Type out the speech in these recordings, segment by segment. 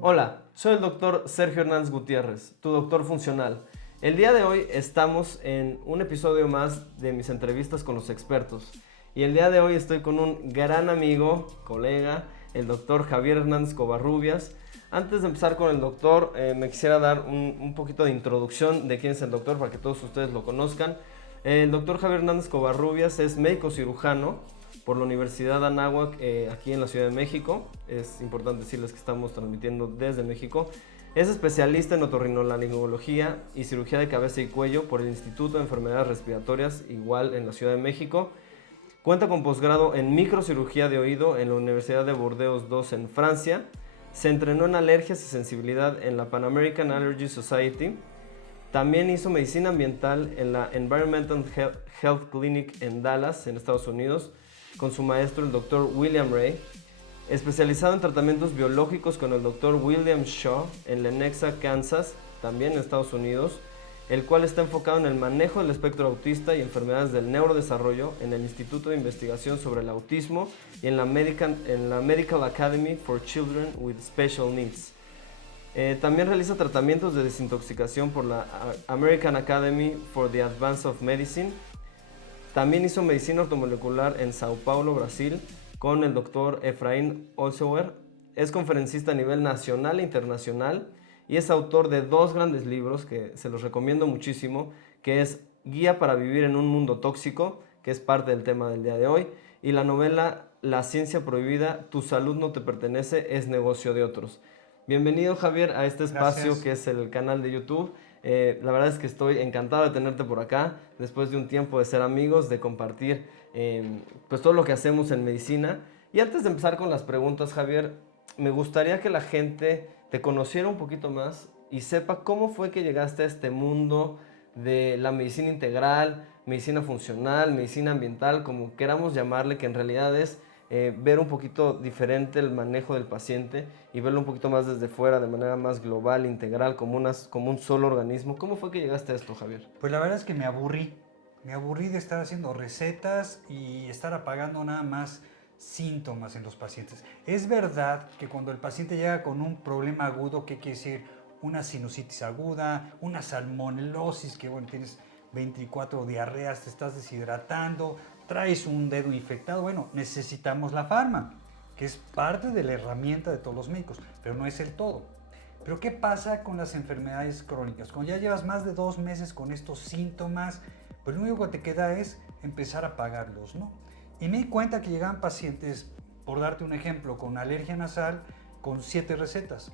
Hola, soy el doctor Sergio Hernández Gutiérrez, tu doctor funcional. El día de hoy estamos en un episodio más de mis entrevistas con los expertos. Y el día de hoy estoy con un gran amigo, colega, el doctor Javier Hernández Covarrubias. Antes de empezar con el doctor, me quisiera dar un poquito de introducción de quién es el doctor para que todos ustedes lo conozcan. El doctor Javier Hernández Covarrubias es médico cirujano por la Universidad Anáhuac, aquí en la Ciudad de México. Es importante decirles que estamos transmitiendo desde México. Es especialista en otorrinolaringología y cirugía de cabeza y cuello por el Instituto de Enfermedades Respiratorias, igual en la Ciudad de México. Cuenta con posgrado en microcirugía de oído en la Universidad de Burdeos II en Francia. Se entrenó en alergias y sensibilidad en la Pan American Allergy Society. También hizo medicina ambiental en la Environmental Health Clinic en Dallas, en Estados Unidos, con su maestro, el Dr. William Ray. Especializado en tratamientos biológicos con el Dr. William Shaw en Lenexa, Kansas, también en Estados Unidos, el cual está enfocado en el manejo del espectro autista y enfermedades del neurodesarrollo en el Instituto de Investigación sobre el Autismo y en la Medical Academy for Children with Special Needs. También realiza tratamientos de desintoxicación por la American Academy for the Advance of Medicine. También hizo medicina ortomolecular en Sao Paulo, Brasil, con el Dr. Efraín Olsauer. Es conferencista a nivel nacional e internacional y es autor de dos grandes libros que se los recomiendo muchísimo, que es Guía para vivir en un mundo tóxico, que es parte del tema del día de hoy, y la novela La ciencia prohibida, tu salud no te pertenece, es negocio de otros. Bienvenido, Javier, a este espacio. Gracias. Que es el canal de YouTube. La verdad es que estoy encantado de tenerte por acá, después de un tiempo de ser amigos, de compartir pues todo lo que hacemos en medicina. Y antes de empezar con las preguntas, Javier, me gustaría que la gente te conociera un poquito más y sepa cómo fue que llegaste a este mundo de la medicina integral, medicina funcional, medicina ambiental, como queramos llamarle, que en realidad es ver un poquito diferente el manejo del paciente y verlo un poquito más desde fuera, de manera más global, integral, como un solo organismo. ¿Cómo fue que llegaste a esto, Javier? Pues la verdad es que me aburrí de estar haciendo recetas y estar apagando nada más síntomas en los pacientes. Es verdad que cuando el paciente llega con un problema agudo, ¿qué quiere decir? Una sinusitis aguda, una salmonelosis, que bueno, tienes 24 diarreas, te estás deshidratando, traes un dedo infectado, bueno, necesitamos la farma, que es parte de la herramienta de todos los médicos, pero no es el todo. Pero ¿qué pasa con las enfermedades crónicas? Cuando ya llevas más de 2 meses con estos síntomas, pues lo único que te queda es empezar a pagarlos, ¿no? Y me di cuenta que llegaban pacientes, por darte un ejemplo, con alergia nasal, con 7 recetas.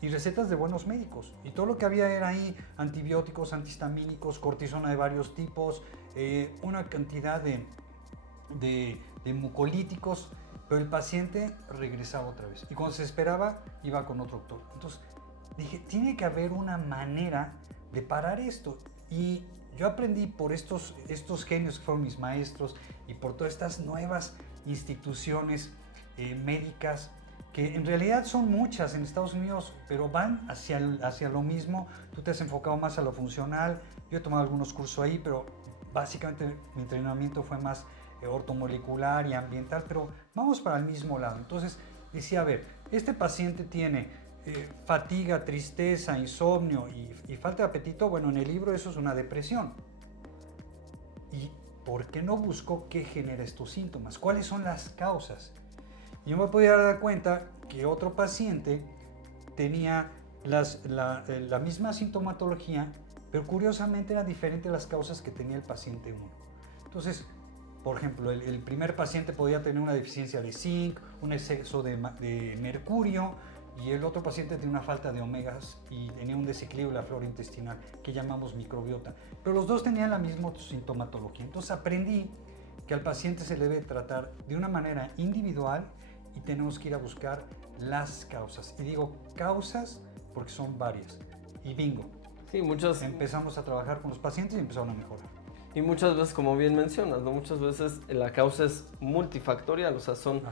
Y recetas de buenos médicos. Y todo lo que había era ahí antibióticos, antihistamínicos, cortisona de varios tipos, una cantidad de mucolíticos, pero el paciente regresaba otra vez. Y cuando se esperaba, iba con otro doctor. Entonces dije, tiene que haber una manera de parar esto. Y yo aprendí por estos genios que fueron mis maestros y por todas estas nuevas instituciones médicas, que en realidad son muchas en Estados Unidos, pero van hacia lo mismo. Tú te has enfocado más a lo funcional. Yo he tomado algunos cursos ahí, pero básicamente mi entrenamiento fue más ortomolecular y ambiental, pero vamos para el mismo lado. Entonces decía, a ver, este paciente tiene fatiga, tristeza, insomnio y falta de apetito. Bueno, en el libro eso es una depresión. ¿Y por qué no busco qué genera estos síntomas? ¿Cuáles son las causas? Y yo me podía dar cuenta que otro paciente tenía la misma sintomatología, pero curiosamente eran diferentes las causas que tenía el paciente 1. Entonces, por ejemplo, el primer paciente podía tener una deficiencia de zinc, un exceso de mercurio, y el otro paciente tenía una falta de omegas y tenía un desequilibrio de la flora intestinal que llamamos microbiota. Pero los dos tenían la misma sintomatología. Entonces aprendí que al paciente se le debe tratar de una manera individual y tenemos que ir a buscar las causas. Y digo causas porque son varias. Y bingo. Sí, empezamos a trabajar con los pacientes y empezaron a mejorar. Y muchas veces, como bien mencionas, ¿no? Muchas veces la causa es multifactorial, o sea, son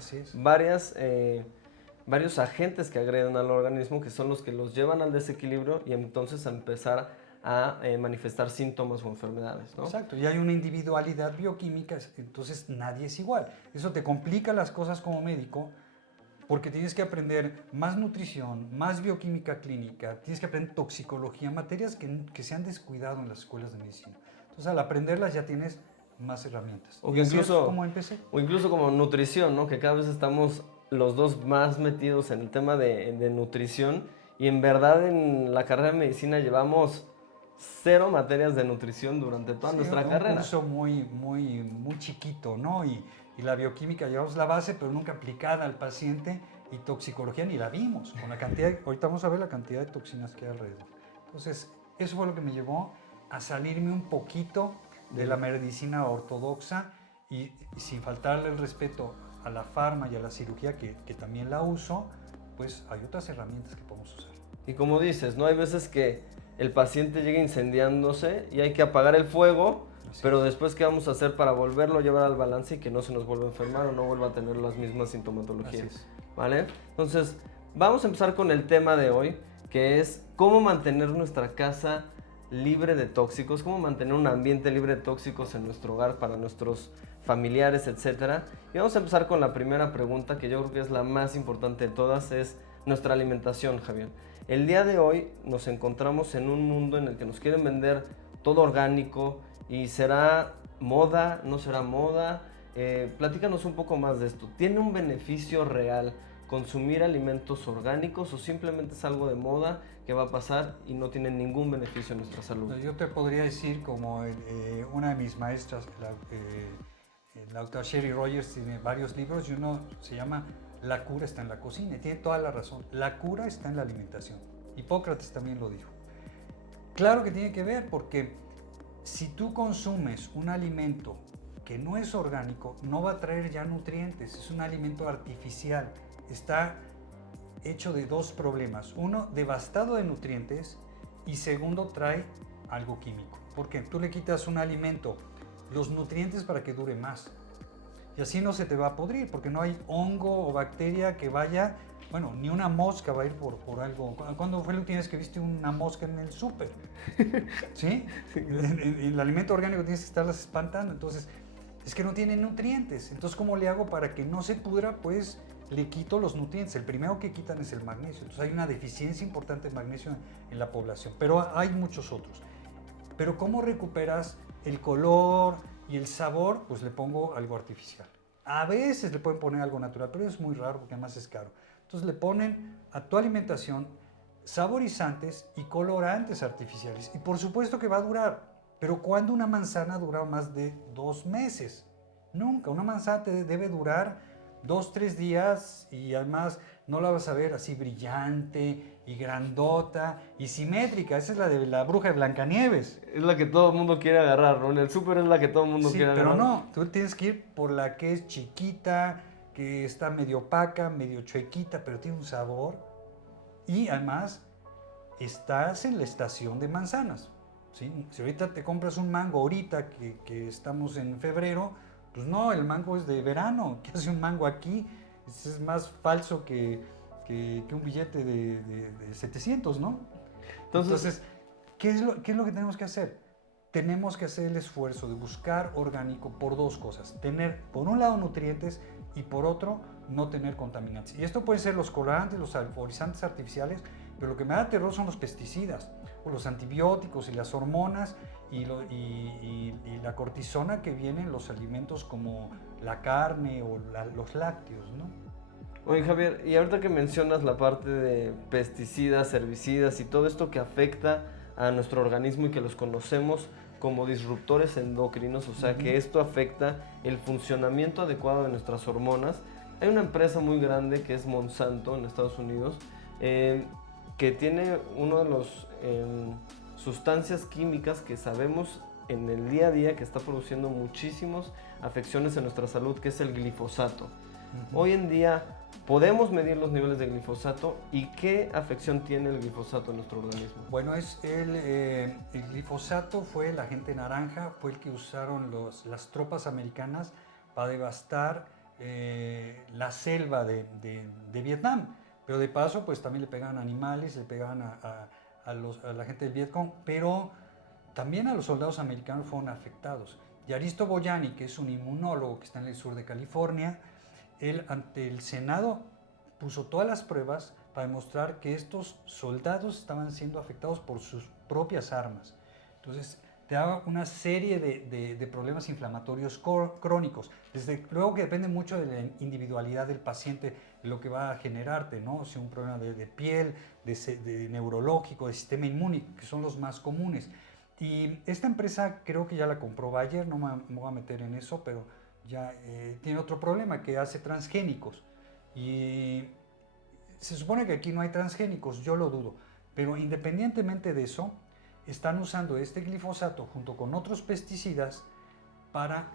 varios agentes que agreden al organismo que son los que los llevan al desequilibrio y entonces a empezar a manifestar síntomas o enfermedades, ¿no? Exacto, y hay una individualidad bioquímica, entonces nadie es igual. Eso te complica las cosas como médico porque tienes que aprender más nutrición, más bioquímica clínica, tienes que aprender toxicología, materias que se han descuidado en las escuelas de medicina. Entonces al aprenderlas ya tienes más herramientas. O Y que así es incluso, como empecé. o incluso como nutrición, ¿no? Que cada vez estamos los dos más metidos en el tema de nutrición y en verdad en la carrera de medicina llevamos 0 materias de nutrición durante toda Sí, nuestra un carrera. curso muy chiquito, ¿no? Y la bioquímica llevamos la base, pero nunca aplicada al paciente, y toxicología ni la vimos, con la cantidad, ahorita vamos a ver la cantidad de toxinas que hay alrededor. Entonces, eso fue lo que me llevó a salirme un poquito de la medicina ortodoxa y sin faltarle el respeto a la farma y a la cirugía, que también la uso, pues hay otras herramientas que podemos usar. Y como dices, ¿no? Hay veces que el paciente llega incendiándose y hay que apagar el fuego, Así pero es. después, ¿qué vamos a hacer para volverlo a llevar al balance y que no se nos vuelva a enfermar o no vuelva a tener las mismas sintomatologías? Así es. ¿Vale? Entonces, vamos a empezar con el tema de hoy, que es cómo mantener nuestra casa libre de tóxicos, cómo mantener un ambiente libre de tóxicos en nuestro hogar para nuestros familiares, etcétera. Y vamos a empezar con la primera pregunta, que yo creo que es la más importante de todas, es nuestra alimentación, Javier. El día de hoy nos encontramos en un mundo en el que nos quieren vender todo orgánico y será moda, no será moda. Platícanos un poco más de esto. ¿Tiene un beneficio real consumir alimentos orgánicos o simplemente es algo de moda que va a pasar y no tiene ningún beneficio en nuestra salud? Yo te podría decir, como una de mis maestras, la doctora Sherry Rogers, tiene varios libros y uno se llama La cura está en la cocina, y tiene toda la razón. La cura está en la alimentación. Hipócrates también lo dijo. Claro que tiene que ver, porque si tú consumes un alimento que no es orgánico, no va a traer ya nutrientes, es un alimento artificial. Está hecho de dos problemas. Uno, devastado de nutrientes, y segundo, trae algo químico. Porque tú le quitas un alimento los nutrientes para que dure más. Y así no se te va a podrir, porque no hay hongo o bacteria que vaya, bueno, ni una mosca va a ir por algo. ¿Cuándo fue la última vez que viste una mosca en el súper? ¿Sí? El alimento orgánico tienes que estarlas espantando, entonces es que no tiene nutrientes. Entonces, ¿cómo le hago para que no se pudra? Pues le quito los nutrientes. El primero que quitan es el magnesio. Entonces hay una deficiencia importante de magnesio en la población, pero hay muchos otros. Pero ¿cómo recuperas el color y el sabor? Pues le pongo algo artificial. A veces le pueden poner algo natural, pero es muy raro porque además es caro. Entonces le ponen a tu alimentación saborizantes y colorantes artificiales. Y por supuesto que va a durar. Pero ¿cuándo una manzana dura más de 2 meses? Nunca. Una manzana te debe durar 2, 3 días, y además no la vas a ver así brillante y grandota y simétrica. Esa es la de la bruja de Blancanieves. Es la que todo el mundo quiere agarrar, ¿no? En el súper es la que todo el mundo Sí, quiere pero agarrar. no, tú tienes que ir por la que es chiquita, que está medio opaca, medio chuequita, pero tiene un sabor. Y además estás en la estación de manzanas, ¿sí? Si ahorita te compras un mango, ahorita que estamos en febrero, pues no, el mango es de verano. ¿Qué hace un mango aquí? Es más falso que un billete de 700, ¿no? Entonces, ¿qué es lo que tenemos que hacer? Tenemos que hacer el esfuerzo de buscar orgánico por dos cosas. Tener, por un lado, nutrientes, y por otro, no tener contaminantes. Y esto pueden ser los colorantes, los saborizantes artificiales, pero lo que me da terror son los pesticidas, o los antibióticos y las hormonas y la cortisona que viene en los alimentos como la carne o los lácteos, ¿no? Oye, Javier, y ahorita que mencionas la parte de pesticidas, herbicidas y todo esto que afecta a nuestro organismo y que los conocemos como disruptores endocrinos, o sea, que esto afecta el funcionamiento adecuado de nuestras hormonas. Hay una empresa muy grande que es Monsanto en Estados Unidos, que tiene uno de los sustancias químicas que sabemos en el día a día que está produciendo muchísimas afecciones en nuestra salud, que es el glifosato. Hoy en día podemos medir los niveles de glifosato y qué afección tiene el glifosato en nuestro organismo. Bueno, el glifosato fue el agente naranja, fue el que usaron las tropas americanas para devastar la selva de Vietnam. Pero de paso, pues también le pegaban a animales, le pegaban a a la gente del Vietcong, pero también a los soldados americanos fueron afectados. Y Aristo Boyani, que es un inmunólogo que está en el sur de California, él ante el Senado puso todas las pruebas para demostrar que estos soldados estaban siendo afectados por sus propias armas. Entonces, te da una serie de problemas inflamatorios crónicos. Desde luego que depende mucho de la individualidad del paciente, lo que va a generarte, ¿no? Si un problema de piel, de neurológico, de sistema inmune, que son los más comunes. Y esta empresa creo que ya la compró Bayer, no me voy a meter en eso, pero ya tiene otro problema, que hace transgénicos. Y se supone que aquí no hay transgénicos, yo lo dudo, pero independientemente de eso, están usando este glifosato junto con otros pesticidas para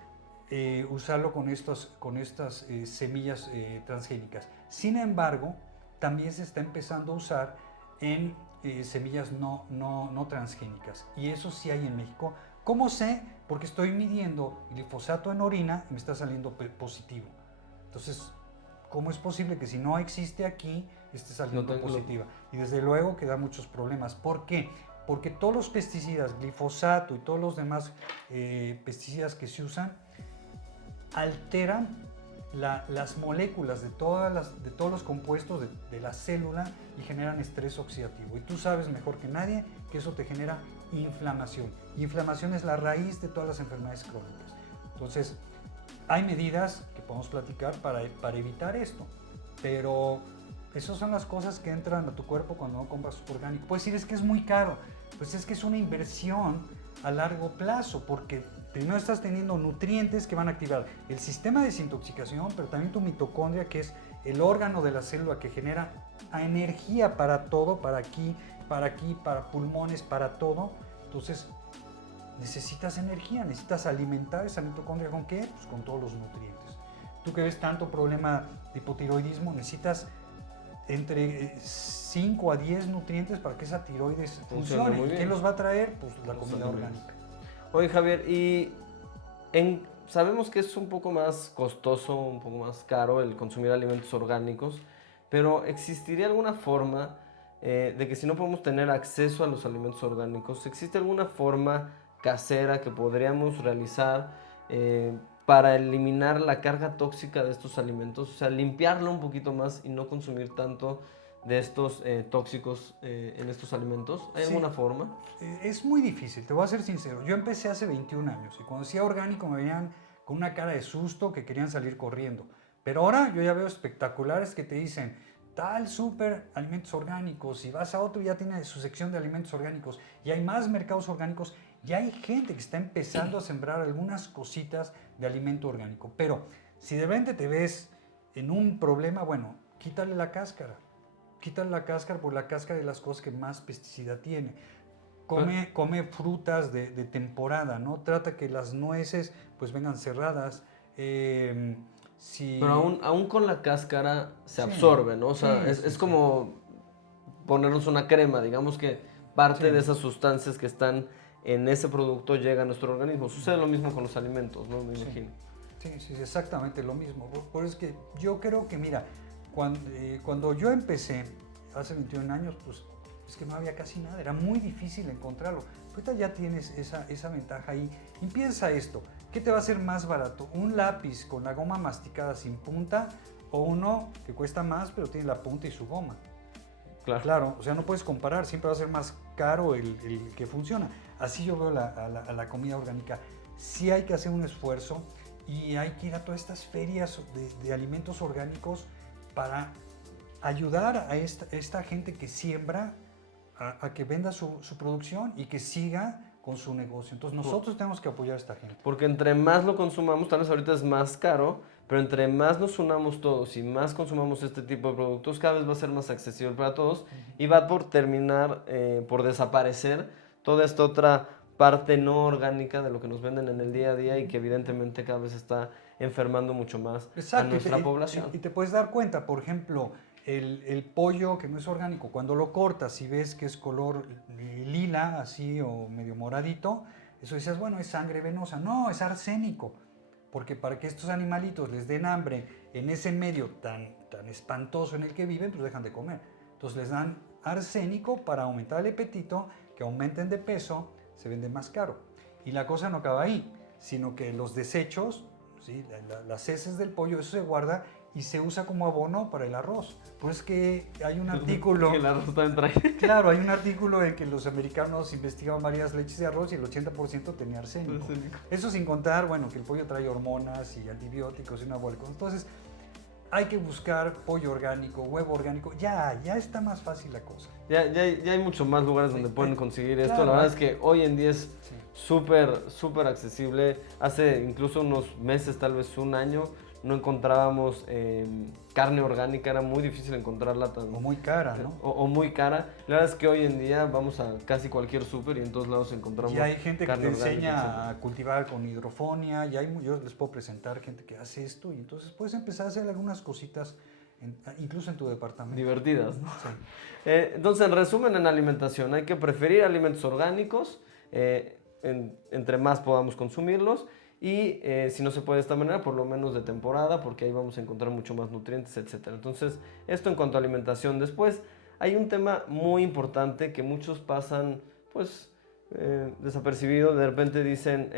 usarlo con estas semillas transgénicas. Sin embargo, también se está empezando a usar en semillas no transgénicas, y eso sí hay en México. ¿Cómo sé? Porque estoy midiendo glifosato en orina y me está saliendo positivo. Entonces, ¿cómo es posible que si no existe aquí, esté saliendo positiva? Y desde luego que da muchos problemas. ¿Por qué? Porque todos los pesticidas, glifosato y todos los demás pesticidas que se usan, alteran las moléculas de todos los compuestos de la célula y generan estrés oxidativo. Y tú sabes mejor que nadie que eso te genera inflamación. Inflamación es la raíz de todas las enfermedades crónicas. Entonces, hay medidas que podemos platicar para evitar esto, pero esas son las cosas que entran a tu cuerpo cuando no compras orgánico. Puedes decir, es que es muy caro. Pues es que es una inversión a largo plazo, porque primero estás teniendo nutrientes que van a activar el sistema de desintoxicación, pero también tu mitocondria, que es el órgano de la célula que genera energía para todo, para aquí, para pulmones, para todo. Entonces, necesitas energía, necesitas alimentar esa mitocondria ¿con qué? Pues con todos los nutrientes. Tú que ves tanto problema de hipotiroidismo, necesitas entre 5 a 10 nutrientes para que esa tiroides funcione. ¿Y quién los va a traer? Pues la comida orgánica. Oye, Javier, sabemos que es un poco más costoso, un poco más caro el consumir alimentos orgánicos, pero ¿existiría alguna forma de que si no podemos tener acceso a los alimentos orgánicos, existe alguna forma casera que podríamos realizar para eliminar la carga tóxica de estos alimentos? O sea, limpiarlo un poquito más y no consumir tanto de estos tóxicos en estos alimentos. ¿Hay alguna forma? Es muy difícil, te voy a ser sincero. Yo empecé hace 21 años y cuando decía orgánico me venían con una cara de susto que querían salir corriendo. Pero ahora yo ya veo espectaculares que te dicen, tal súper alimentos orgánicos, y vas a otro y ya tiene su sección de alimentos orgánicos, y hay más mercados orgánicos, y hay gente que está empezando a sembrar algunas cositas de alimento orgánico. Pero si de repente te ves en un problema, bueno, quítale la cáscara. Quítale la cáscara, por la cáscara de las cosas que más pesticida tiene. Come frutas de temporada, ¿no? Trata que las nueces pues vengan cerradas. Pero aún con la cáscara se absorbe, ¿no? O sea, es como ponernos una crema, digamos que parte de esas sustancias que están en ese producto llega a nuestro organismo. Sucede lo mismo con los alimentos, ¿no? Me imagino. Sí, exactamente lo mismo. Por eso es que yo creo que, mira, cuando yo empecé, hace 21 años, pues es que no había casi nada, era muy difícil encontrarlo. Ahorita ya tienes esa ventaja ahí. Y piensa esto, ¿qué te va a ser más barato? ¿Un lápiz con la goma masticada sin punta o uno que cuesta más pero tiene la punta y su goma? Claro, o sea, no puedes comparar, siempre va a ser más caro el que funciona. Así yo veo a la comida orgánica. Sí hay que hacer un esfuerzo y hay que ir a todas estas ferias de alimentos orgánicos para ayudar a esta gente que siembra a que venda su producción y que siga con su negocio. Entonces nosotros tenemos que apoyar a esta gente. Porque entre más lo consumamos, tal vez ahorita es más caro, pero entre más nos unamos todos y más consumamos este tipo de productos, cada vez va a ser más accesible para todos y va por terminar por desaparecer toda esta otra parte no orgánica de lo que nos venden en el día a día y que evidentemente cada vez está enfermando mucho más a nuestra población. Y te puedes dar cuenta, por ejemplo, el pollo que no es orgánico, cuando lo cortas y ves que es color lila, así o medio moradito, eso dices, bueno, es sangre venosa. No, es arsénico, porque para que estos animalitos les den hambre en ese medio tan espantoso en el que viven, pues dejan de comer. Entonces les dan arsénico para aumentar el apetito, que aumenten de peso, se vende más caro. Y la cosa no acaba ahí, sino que los desechos, ¿sí? Las heces del pollo, eso se guarda y se usa como abono para el arroz. Pues que hay un artículo... Que el arroz también trae. Claro, hay un artículo en que los americanos investigaban varias leches de arroz y el 80% tenía arsénico. Eso sin contar, bueno, que el pollo trae hormonas y antibióticos y una bola de cosas. Entonces, hay que buscar pollo orgánico, huevo orgánico. Ya está más fácil la cosa. Ya hay muchos más lugares donde pueden conseguir esto. Claro. La verdad es que hoy en día es súper accesible. Hace incluso unos meses, tal vez un año, no encontrábamos carne orgánica, era muy difícil encontrarla. O muy cara, ¿no? O muy cara. La verdad es que hoy en día vamos a casi cualquier súper y en todos lados encontramos. Y hay gente que te orgánica, enseña a cultivar con hidrofonía, y yo les puedo presentar gente que hace esto, y entonces puedes empezar a hacer algunas cositas, incluso en tu departamento. Divertidas, ¿no? Sí. Entonces, en resumen, en alimentación hay que preferir alimentos orgánicos, entre más podamos consumirlos. Y si no se puede de esta manera, por lo menos de temporada, porque ahí vamos a encontrar mucho más nutrientes, etc. Entonces, esto en cuanto a alimentación. Después, hay un tema muy importante que muchos pasan, pues, desapercibido. De repente dicen,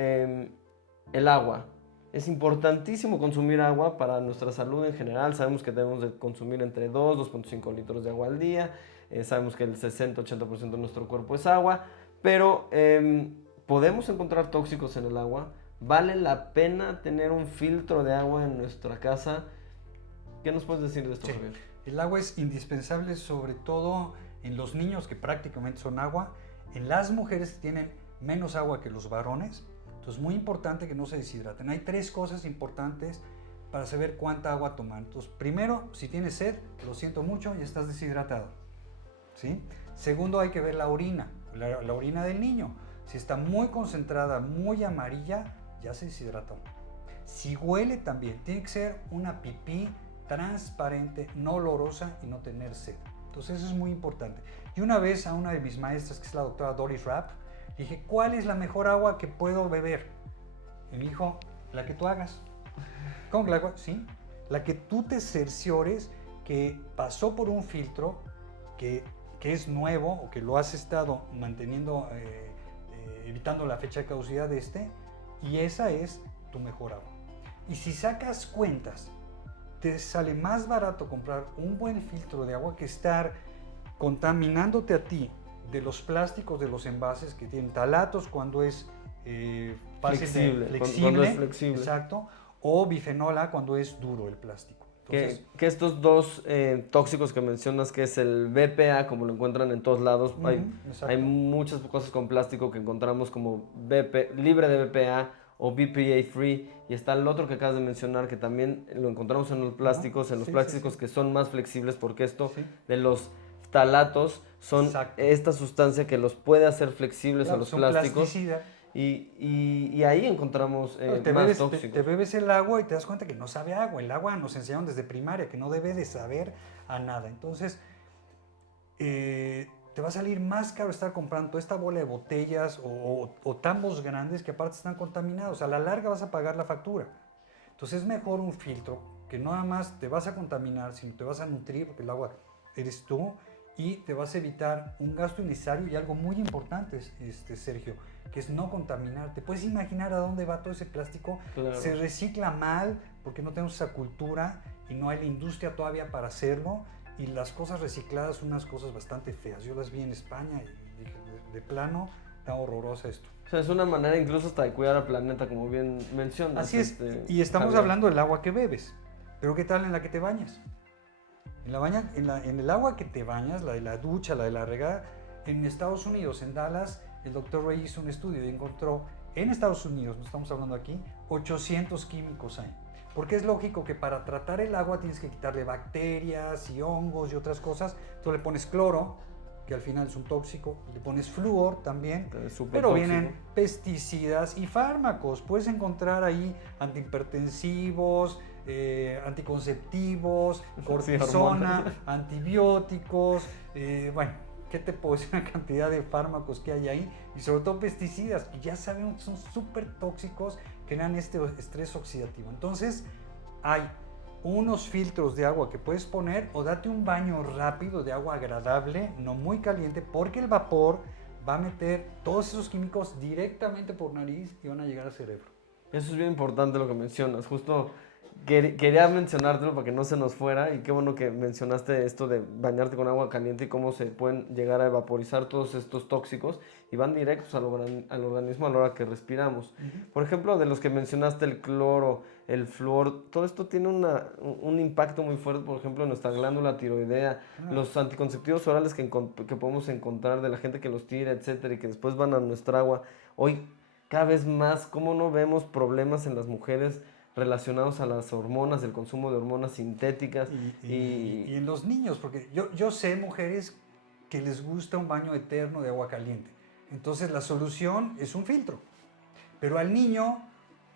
el agua. Es importantísimo consumir agua para nuestra salud en general. Sabemos que debemos de consumir entre 2.5 litros de agua al día. Sabemos que el 60-80% de nuestro cuerpo es agua. Pero podemos encontrar tóxicos en el agua. ¿Vale la pena tener un filtro de agua en nuestra casa? ¿Qué nos puedes decir de esto, Sí. Javier? El agua es indispensable, sobre todo en los niños, que prácticamente son agua, en las mujeres que tienen menos agua que los varones. Entonces, muy importante que no se deshidraten. Hay 3 cosas importantes para saber cuánta agua tomar. Entonces, primero, si tienes sed, lo siento mucho, ya estás deshidratado, ¿sí? Segundo, hay que ver la orina, la orina del niño. Si está muy concentrada, muy amarilla, ya se deshidrató. Si huele también, tiene que ser una pipí transparente, no olorosa y no tener sed. Entonces eso es muy importante. Y una vez a una de mis maestras, que es la doctora Doris Rapp, le dije, ¿cuál es la mejor agua que puedo beber? Y me dijo, la que tú hagas. ¿Cómo que la agua? Sí. La que tú te cerciores que pasó por un filtro, que es nuevo o que lo has estado manteniendo, evitando la fecha de caducidad de y esa es tu mejor agua. Y si sacas cuentas, te sale más barato comprar un buen filtro de agua que estar contaminándote a ti de los plásticos de los envases que tienen talatos cuando es flexible. flexible, Es flexible. exacto, o bifenola cuando es duro el plástico. Entonces, Que estos dos tóxicos que mencionas, que es el BPA, como lo encuentran en todos lados, hay muchas cosas con plástico que encontramos como libre de BPA o BPA free, y está el otro que acabas de mencionar que también lo encontramos en los plásticos, plásticos que son más flexibles, porque esto de los talatos son esta sustancia que los puede hacer flexibles a los plásticos. Y ahí encontramos más tóxicos. Te bebes el agua y te das cuenta que no sabe a agua. El agua nos enseñaron desde primaria que no debe de saber a nada. Entonces, te va a salir más caro estar comprando toda esta bola de botellas o tambos grandes que aparte están contaminados. A la larga vas a pagar la factura. Entonces es mejor un filtro que no nada más te vas a contaminar, sino te vas a nutrir, porque el agua eres tú, y te vas a evitar un gasto innecesario y algo muy importante, Sergio, que es no contaminar. ¿Te puedes imaginar a dónde va todo ese plástico? Claro. Se recicla mal porque no tenemos esa cultura y no hay la industria todavía para hacerlo, y las cosas recicladas son unas cosas bastante feas. Yo las vi en España y dije, de plano, está horrorosa esto. O sea, es una manera incluso hasta de cuidar al planeta, como bien mencionas. Así es, y estamos hablando del agua que bebes, pero ¿qué tal en la que te bañas? En el agua que te bañas, la de la ducha, la de la regada, en Estados Unidos, en Dallas, el Dr. Ray hizo un estudio y encontró en Estados Unidos, no estamos hablando aquí, 800 químicos hay. Porque es lógico que para tratar el agua tienes que quitarle bacterias y hongos y otras cosas. Tú le pones cloro, que al final es un tóxico, le pones flúor también, pero tóxico. Vienen pesticidas y fármacos. Puedes encontrar ahí antihipertensivos, anticonceptivos, cortisona, antibióticos, bueno, ¿qué te puedo decir? Una cantidad de fármacos que hay ahí, y sobre todo pesticidas, que ya sabemos que son súper tóxicos, crean este estrés oxidativo. Entonces, hay unos filtros de agua que puedes poner o date un baño rápido de agua agradable, no muy caliente, porque el vapor va a meter todos esos químicos directamente por nariz y van a llegar al cerebro. Eso es bien importante lo que mencionas. Justo quería mencionártelo para que no se nos fuera y qué bueno que mencionaste esto de bañarte con agua caliente y cómo se pueden llegar a evaporizar todos estos tóxicos y van directos al organismo a la hora que respiramos. Por ejemplo, de los que mencionaste, el cloro, el flúor, todo esto tiene un impacto muy fuerte, por ejemplo, en nuestra glándula tiroidea, los anticonceptivos orales que podemos encontrar de la gente que los tira, etcétera, y que después van a nuestra agua. Hoy, cada vez más, ¿cómo no vemos problemas en las mujeres relacionados a las hormonas, el consumo de hormonas sintéticas? Y en los niños, porque yo sé mujeres que les gusta un baño eterno de agua caliente. Entonces la solución es un filtro. Pero al niño,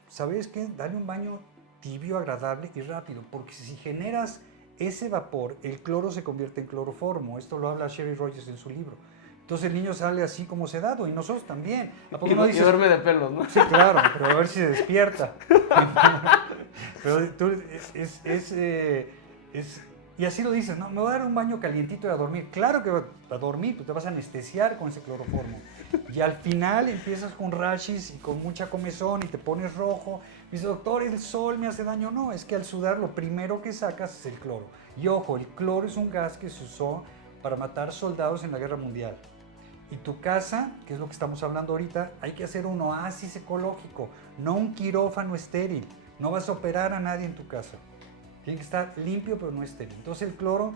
¿sabes qué? Dale un baño tibio, agradable y rápido, porque si generas ese vapor, el cloro se convierte en cloroformo. Esto lo habla Sherry Rogers en su libro. Entonces el niño sale así como sedado y nosotros también. ¿A poco no dices? Y duerme de pelos, ¿no? Sí, claro, pero a ver si se despierta. Pero tú, y así lo dices, ¿no? Me voy a dar un baño calientito y a dormir. Claro que a dormir, tú te vas a anestesiar con ese cloroformo. Y al final empiezas con rashis y con mucha comezón y te pones rojo. Me dice, doctor, el sol me hace daño. No, es que al sudar lo primero que sacas es el cloro. Y ojo, el cloro es un gas que se usó para matar soldados en la Guerra Mundial. Y tu casa, que es lo que estamos hablando ahorita, hay que hacer un oasis ecológico, no un quirófano estéril. No vas a operar a nadie en tu casa. Tiene que estar limpio, pero no estéril. Entonces el cloro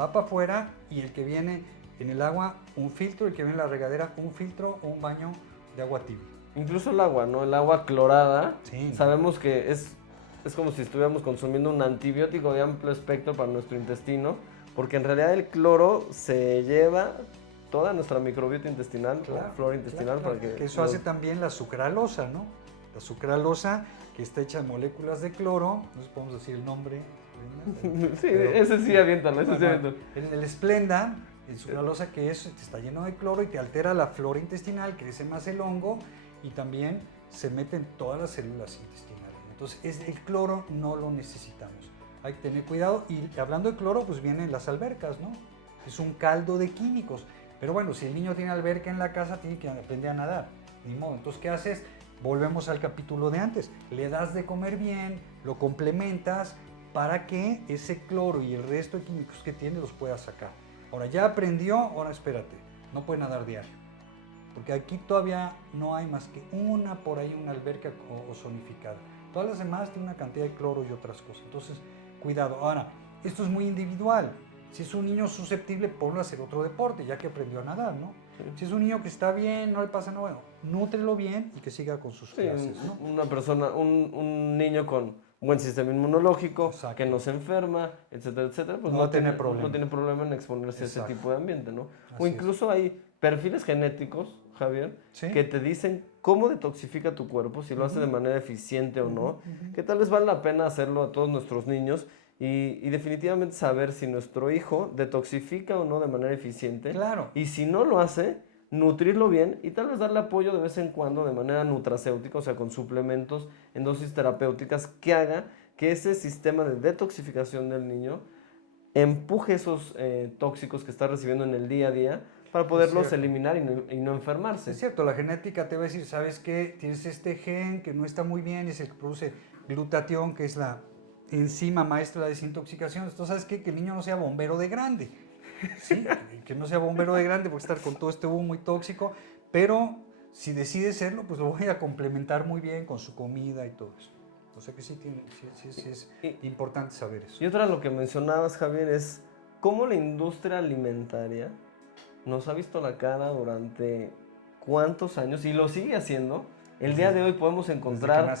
va para afuera y el que viene en el agua, un filtro, el que viene en la regadera, un filtro o un baño de agua tibia. Incluso el agua, ¿no? El agua clorada, sí, sabemos que es como si estuviéramos consumiendo un antibiótico de amplio espectro para nuestro intestino, porque en realidad el cloro se lleva toda nuestra microbiota intestinal, claro, flora intestinal. Claro. Para que eso hace también la sucralosa, ¿no? La sucralosa, que está hecha de moléculas de cloro, no sé si podemos decir el nombre. Sí, ese sí aviéntalo, ese sí aviéntalo. El Splenda, el sucralosa, que está lleno de cloro y te altera la flora intestinal, crece más el hongo y también se mete en todas las células intestinales. Entonces, el cloro no lo necesitamos. Hay que tener cuidado. Y hablando de cloro, pues vienen las albercas, ¿no? Es un caldo de químicos. Pero bueno, si el niño tiene alberca en la casa, tiene que aprender a nadar. Ni modo. Entonces, ¿qué haces? Volvemos al capítulo de antes. Le das de comer bien, lo complementas para que ese cloro y el resto de químicos que tiene los pueda sacar. Ahora, ya aprendió, ahora espérate. No puede nadar diario. Porque aquí todavía no hay más que una alberca ozonificada. Todas las demás tienen una cantidad de cloro y otras cosas. Entonces, cuidado. Ahora, esto es muy individual. Si es un niño susceptible, ponlo a hacer otro deporte, ya que aprendió a nadar, ¿no? Sí. Si es un niño que está bien, no le pasa nada, bueno, nútrelo bien y que siga con sus clases, ¿no? Una persona, un niño con buen sistema inmunológico, exacto, que no se enferma, etcétera, etcétera, pues no tiene problema en exponerse exacto, a ese tipo de ambiente, ¿no? Así o incluso hay perfiles genéticos, Javier, ¿sí?, que te dicen cómo detoxifica tu cuerpo, si lo hace de manera eficiente o no, que tal vez vale la pena hacerlo a todos nuestros niños. Y definitivamente saber si nuestro hijo detoxifica o no de manera eficiente. Claro. Y si no lo hace, nutrirlo bien y tal vez darle apoyo de vez en cuando de manera nutracéutica, o sea, con suplementos en dosis terapéuticas que haga que ese sistema de detoxificación del niño empuje esos tóxicos que está recibiendo en el día a día para poderlos eliminar y no enfermarse. Es cierto, la genética te va a decir, ¿sabes qué? Tienes este gen que no está muy bien, es el que produce glutatión, que es la enzima maestra de la desintoxicación. Entonces, ¿sabes qué? Que el niño no sea bombero de grande, ¿sí? Que no sea bombero de grande porque estar con todo este humo muy tóxico, pero si decide serlo, pues lo voy a complementar muy bien con su comida y todo eso. O sea que sí es importante saber eso. Y otra, lo que mencionabas, Javier, es cómo la industria alimentaria nos ha visto la cara durante cuántos años y lo sigue haciendo. El día de hoy podemos encontrar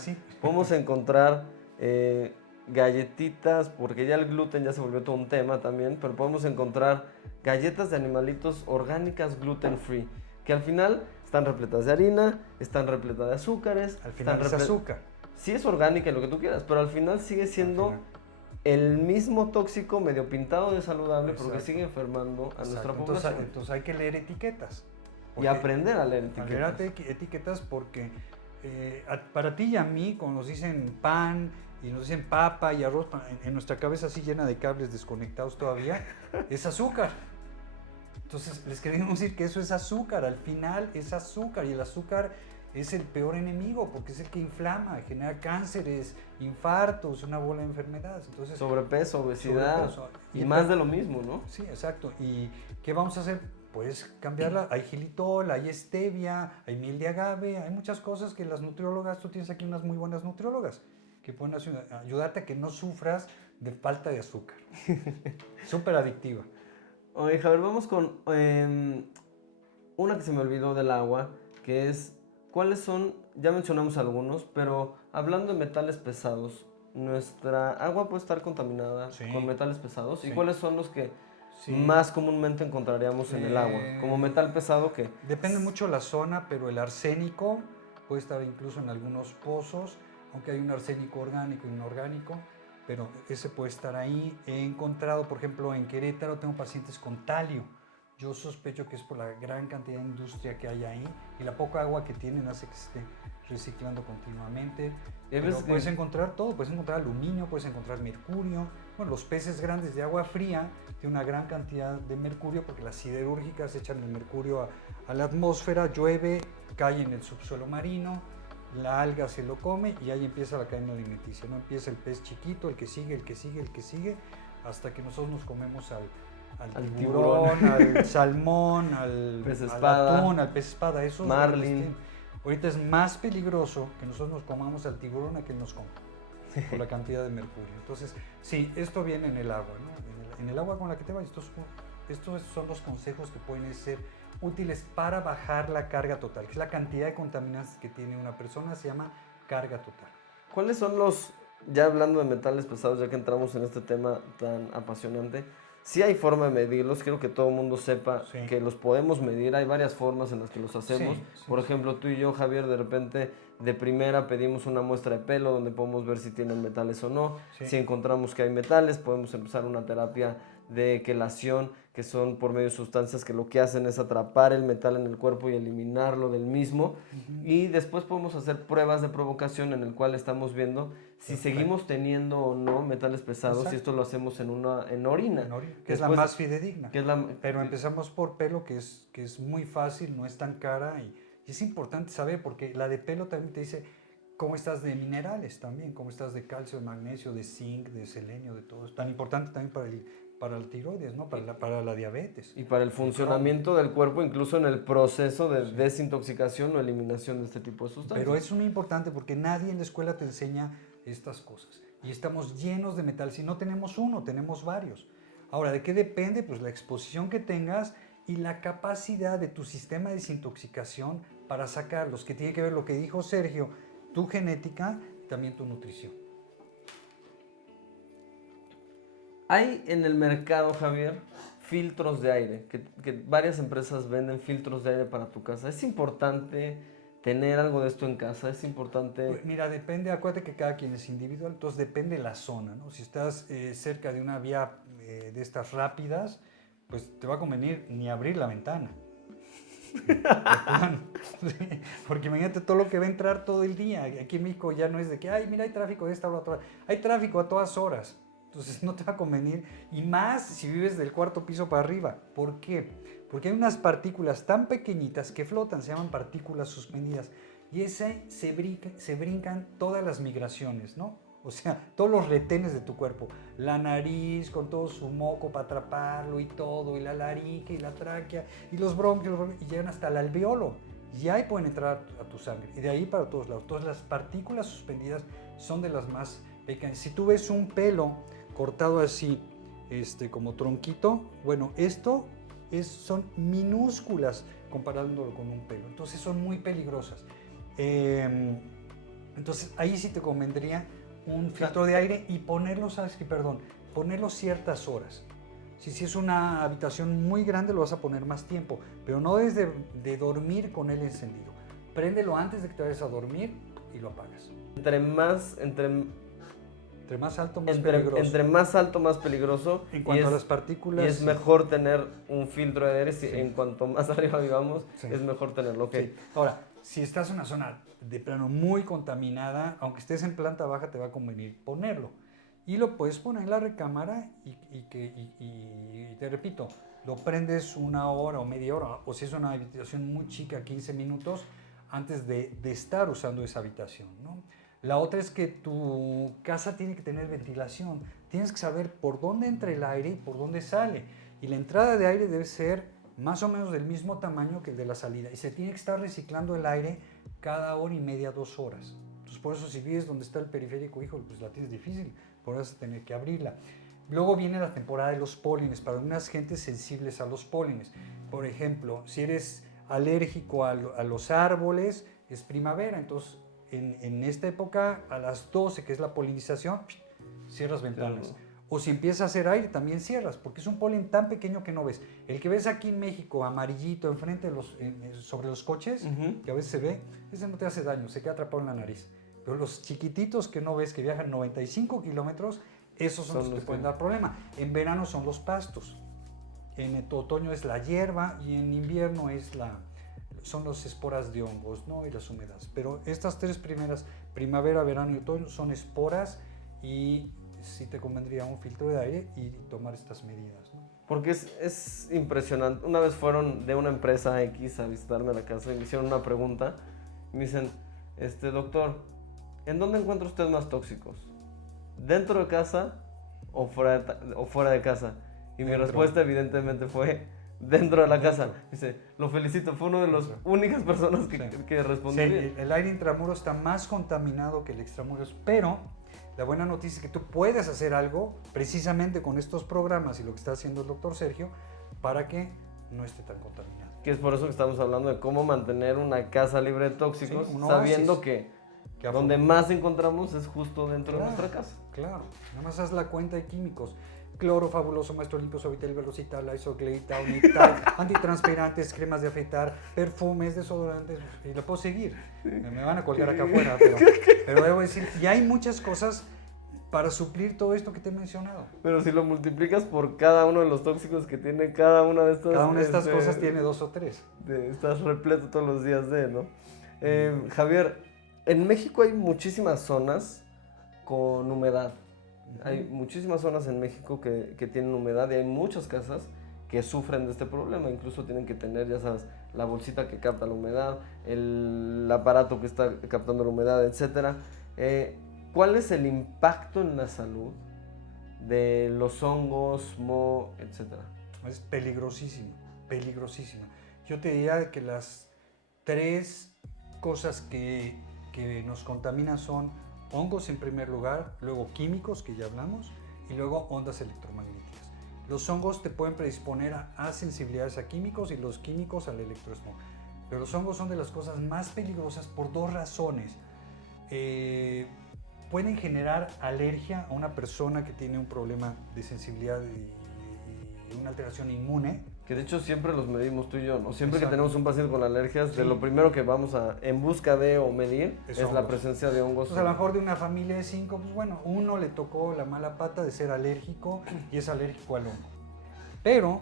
galletitas, porque ya el gluten ya se volvió todo un tema también, pero podemos encontrar galletas de animalitos orgánicas gluten free, que al final están repletas de harina, están repletas de azúcares. Al final es azúcar. Sí es orgánica y lo que tú quieras, pero al final sigue siendo el mismo tóxico medio pintado de saludable. Exacto. Porque sigue enfermando a nuestra población. Entonces hay que leer etiquetas. Y aprender a leer etiquetas. A leer etiquetas porque para ti y a mí, cuando nos dicen pan y nos dicen papa y arroz, en nuestra cabeza así llena de cables desconectados todavía, es azúcar. Entonces les queremos decir que eso es azúcar, al final es azúcar, y el azúcar es el peor enemigo porque es el que inflama, genera cánceres, infartos, una bola de enfermedades. Entonces, sobrepeso, obesidad y más de lo mismo, ¿no? Sí, exacto. ¿Y qué vamos a hacer? Pues cambiarla. Hay xilitol, hay stevia, hay miel de agave, hay muchas cosas que las nutriólogas, tú tienes aquí unas muy buenas nutriólogas que pueden ayudarte a que no sufras de falta de azúcar. Súper adictiva. Oye, Javier, vamos con una que se me olvidó del agua, que es, ¿cuáles son? Ya mencionamos algunos, pero hablando de metales pesados, ¿nuestra agua puede estar contaminada con metales pesados? Sí. ¿Y cuáles son los que más comúnmente encontraríamos en el agua? Como metal pesado, ¿qué? Depende mucho la zona, pero el arsénico puede estar incluso en algunos pozos, aunque hay un arsénico orgánico y inorgánico, pero ese puede estar ahí. He encontrado, por ejemplo, en Querétaro tengo pacientes con talio. Yo sospecho que es por la gran cantidad de industria que hay ahí y la poca agua que tienen hace que se esté reciclando continuamente. Pero puedes encontrar todo, puedes encontrar aluminio, puedes encontrar mercurio. Bueno, los peces grandes de agua fría tienen una gran cantidad de mercurio porque las siderúrgicas echan el mercurio a la atmósfera, llueve, cae en el subsuelo marino, la alga se lo come y ahí empieza la cadena alimenticia, ¿no? Empieza el pez chiquito, el que sigue, el que sigue, el que sigue, hasta que nosotros nos comemos al tiburón, al salmón, al pez espada, atún, al pez espada. Eso marlin. Ahorita es más peligroso que nosotros nos comamos al tiburón a que él nos coma, por la cantidad de mercurio. Entonces, sí, esto viene en el agua, ¿no? En el agua con la que te vayas. Estos son los consejos que pueden ser útiles para bajar la carga total, que es la cantidad de contaminantes que tiene una persona, se llama carga total. ¿Cuáles son los, ya hablando de metales pesados, ya que entramos en este tema tan apasionante, sí hay forma de medirlos? Quiero que todo el mundo sepa que los podemos medir, hay varias formas en las que los hacemos. Por ejemplo, tú y yo, Javier, de repente de primera pedimos una muestra de pelo donde podemos ver si tienen metales o no. Si encontramos que hay metales, podemos empezar una terapia de quelación, que son por medio de sustancias que lo que hacen es atrapar el metal en el cuerpo y eliminarlo del mismo. Y después podemos hacer pruebas de provocación en el cual estamos viendo si seguimos teniendo o no metales pesados. Y esto lo hacemos en orina. Que es la más fidedigna. Pero empezamos por pelo, que es muy fácil, no es tan cara y es importante saber, porque la de pelo también te dice cómo estás de minerales también, cómo estás de calcio, de magnesio, de zinc, de selenio, de todo. Es tan importante también para el tiroides, ¿no? Para la diabetes. Y para el funcionamiento del cuerpo, incluso en el proceso de desintoxicación o eliminación de este tipo de sustancias. Pero es muy importante porque nadie en la escuela te enseña estas cosas. Y estamos llenos de metal. Si no tenemos uno, tenemos varios. Ahora, ¿de qué depende? Pues la exposición que tengas y la capacidad de tu sistema de desintoxicación para sacarlos, que tiene que ver lo que dijo Sergio, tu genética y también tu nutrición. Hay en el mercado, Javier, filtros de aire, que varias empresas venden filtros de aire para tu casa. ¿Es importante tener algo de esto en casa? ¿Es importante? Pues mira, depende, acuérdate que cada quien es individual, entonces depende la zona, ¿no? Si estás cerca de una vía de estas rápidas, pues te va a convenir ni abrir la ventana. Porque imagínate todo lo que va a entrar todo el día. Aquí en México ya no es de que, ay, mira, hay tráfico de esta hora a otra. Hay tráfico a todas horas. Entonces no te va a convenir. Y más si vives del cuarto piso para arriba. ¿Por qué? Porque hay unas partículas tan pequeñitas que flotan, se llaman partículas suspendidas. Y se brincan todas las migraciones, ¿no? O sea, todos los retenes de tu cuerpo. La nariz con todo su moco para atraparlo y todo, y la laringe y la tráquea, y los bronquios, y llegan hasta el alveolo. Y ahí pueden entrar a tu sangre. Y de ahí para todos lados. Todas las partículas suspendidas son de las más pequeñas. Si tú ves un pelo cortado así, como tronquito, bueno, son minúsculas comparándolo con un pelo. Entonces son muy peligrosas. Entonces ahí sí te convendría un filtro de aire y ponerlo ciertas horas. Si es una habitación muy grande lo vas a poner más tiempo, pero no desde de dormir con él encendido. Préndelo antes de que te vayas a dormir y lo apagas. Entre más alto, más peligroso. Entre más alto, más peligroso. En cuanto a las partículas. Y es mejor tener un filtro de aire. En cuanto más arriba vivamos, es mejor tenerlo. Okay. Sí. Ahora, Si estás en una zona de plano muy contaminada, aunque estés en planta baja, te va a convenir ponerlo. Y lo puedes poner en la recámara y te repito, lo prendes 1 hora o media hora, o si es una habitación muy chica, 15 minutos antes de estar usando esa habitación, ¿no? La otra es que tu casa tiene que tener ventilación. Tienes que saber por dónde entra el aire y por dónde sale. Y la entrada de aire debe ser más o menos del mismo tamaño que el de la salida. Y se tiene que estar reciclando el aire cada 1 hora y media, 2 horas. Entonces, por eso si vives donde está el periférico, híjole, pues la tienes difícil, por eso tener que abrirla. Luego viene la temporada de los pólenes, para unas gentes sensibles a los pólenes. Por ejemplo, si eres alérgico a los árboles, es primavera, entonces en esta época a las 12, que es la polinización, cierras ventanas. Claro. O si empieza a hacer aire, también cierras, porque es un polen tan pequeño que no ves. El que ves aquí en México, amarillito, enfrente sobre los coches, que a veces se ve, ese no te hace daño, se queda atrapado en la nariz. Pero los chiquititos que no ves, que viajan 95 kilómetros, esos son los que pueden dar problema. En verano son los pastos, en otoño es la hierba y en invierno son las esporas de hongos, ¿no? Y las humedades. Pero estas tres primeras, primavera, verano y otoño, son esporas y sí te convendría un filtro de aire y tomar estas medidas, ¿no? Porque es impresionante. Una vez fueron de una empresa X a visitarme a la casa y me hicieron una pregunta. Y me dicen, doctor, ¿en dónde encuentra usted más tóxicos? ¿Dentro de casa o fuera de casa? Y mi respuesta evidentemente fue dentro de la casa. Dice, lo felicito, fue una de las únicas personas que respondió bien. Sí, el aire intramuros está más contaminado que el extramuros, pero la buena noticia es que tú puedes hacer algo precisamente con estos programas y lo que está haciendo el doctor Sergio para que no esté tan contaminado. Que es por eso que estamos hablando de cómo mantener una casa libre de tóxicos, sabiendo que donde más encontramos es justo dentro de nuestra casa. Claro, nada más haz la cuenta de químicos. Cloro, Fabuloso, Maestro Limpio, Suavitel, Velocital, Isoclate, Unital, antitranspirantes, cremas de afeitar, perfumes, desodorantes, y lo puedo seguir. Me van a colgar acá afuera, pero debo decir, y hay muchas cosas para suplir todo esto que te he mencionado. Pero si lo multiplicas por cada uno de los tóxicos que tiene cada una de estas... Cada una de estas cosas tiene 2 o 3. Estás repleto todos los días ¿no? Javier, en México hay muchísimas zonas con humedad. Hay muchísimas zonas en México que tienen humedad y hay muchas casas que sufren de este problema. Incluso tienen que tener, ya sabes, la bolsita que capta la humedad, el aparato que está captando la humedad, etc. ¿Cuál es el impacto en la salud de los hongos, moho, etcétera? Es peligrosísimo, peligrosísimo. Yo te diría que las 3 cosas que nos contaminan son hongos en primer lugar, luego químicos, que ya hablamos, y luego ondas electromagnéticas. Los hongos te pueden predisponer a sensibilidades a químicos y los químicos al electrosmog. Pero los hongos son de las cosas más peligrosas por 2 razones. Pueden generar alergia a una persona que tiene un problema de sensibilidad y una alteración inmune. Que de hecho siempre los medimos tú y yo, ¿no? Siempre que tenemos un paciente con alergias, de lo primero que vamos en busca de o medir es la presencia de hongos. Pues a lo mejor de una familia de 5, pues bueno, uno le tocó la mala pata de ser alérgico y es alérgico al hongo. Pero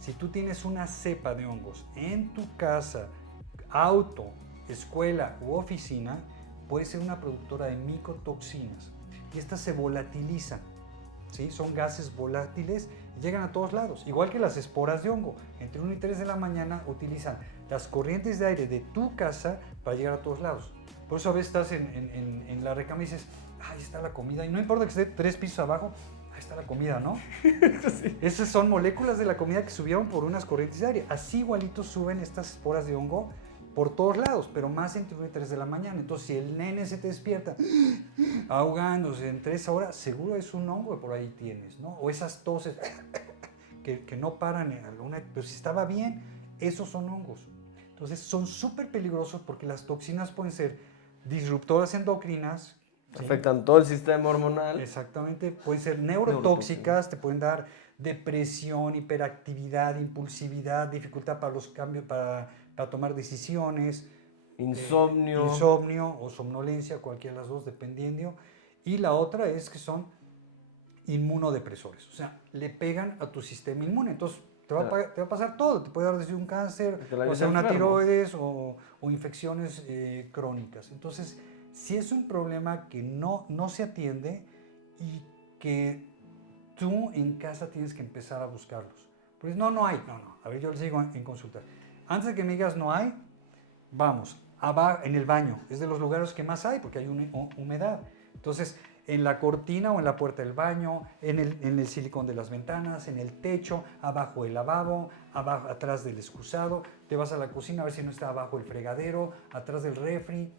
si tú tienes una cepa de hongos en tu casa, auto, escuela u oficina, puede ser una productora de micotoxinas y estas se volatilizan. ¿Sí? Son gases volátiles y llegan a todos lados, igual que las esporas de hongo. Entre 1 y 3 de la mañana utilizan las corrientes de aire de tu casa para llegar a todos lados. Por eso a veces estás en la recámara y dices, ahí está la comida, y no importa que esté 3 pisos abajo, ahí está la comida, ¿no? Sí. Esas son moléculas de la comida que subieron por unas corrientes de aire. Así igualitos suben estas esporas de hongo por todos lados, pero más entre 1 y 3 de la mañana. Entonces, si el nene se te despierta ahogándose en 3 horas, seguro es un hongo que por ahí tienes, ¿no? O esas toses que no paran en alguna... Pero si estaba bien, esos son hongos. Entonces, son súper peligrosos porque las toxinas pueden ser disruptoras endocrinas. ¿Sí? Afectan todo el sistema hormonal. Exactamente. Pueden ser neurotóxicas, te pueden dar depresión, hiperactividad, impulsividad, dificultad para los cambios, para tomar decisiones, insomnio o somnolencia, cualquiera de las dos, dependiendo. Y la otra es que son inmunodepresores, o sea, le pegan a tu sistema inmune. Entonces, te va a pasar todo. Te puede dar desde un cáncer, o sea, una tiroides o infecciones crónicas. Entonces, si es un problema que no se atiende y que tú en casa tienes que empezar a buscarlos. Pues no hay. A ver, yo les digo en consulta. Antes de que me digas no hay, vamos, en el baño. Es de los lugares que más hay porque hay humedad. Entonces, en la cortina o en la puerta del baño, en el silicón de las ventanas, en el techo, abajo del lavabo, atrás del excusado. Te vas a la cocina a ver si no está abajo el fregadero, atrás del refri.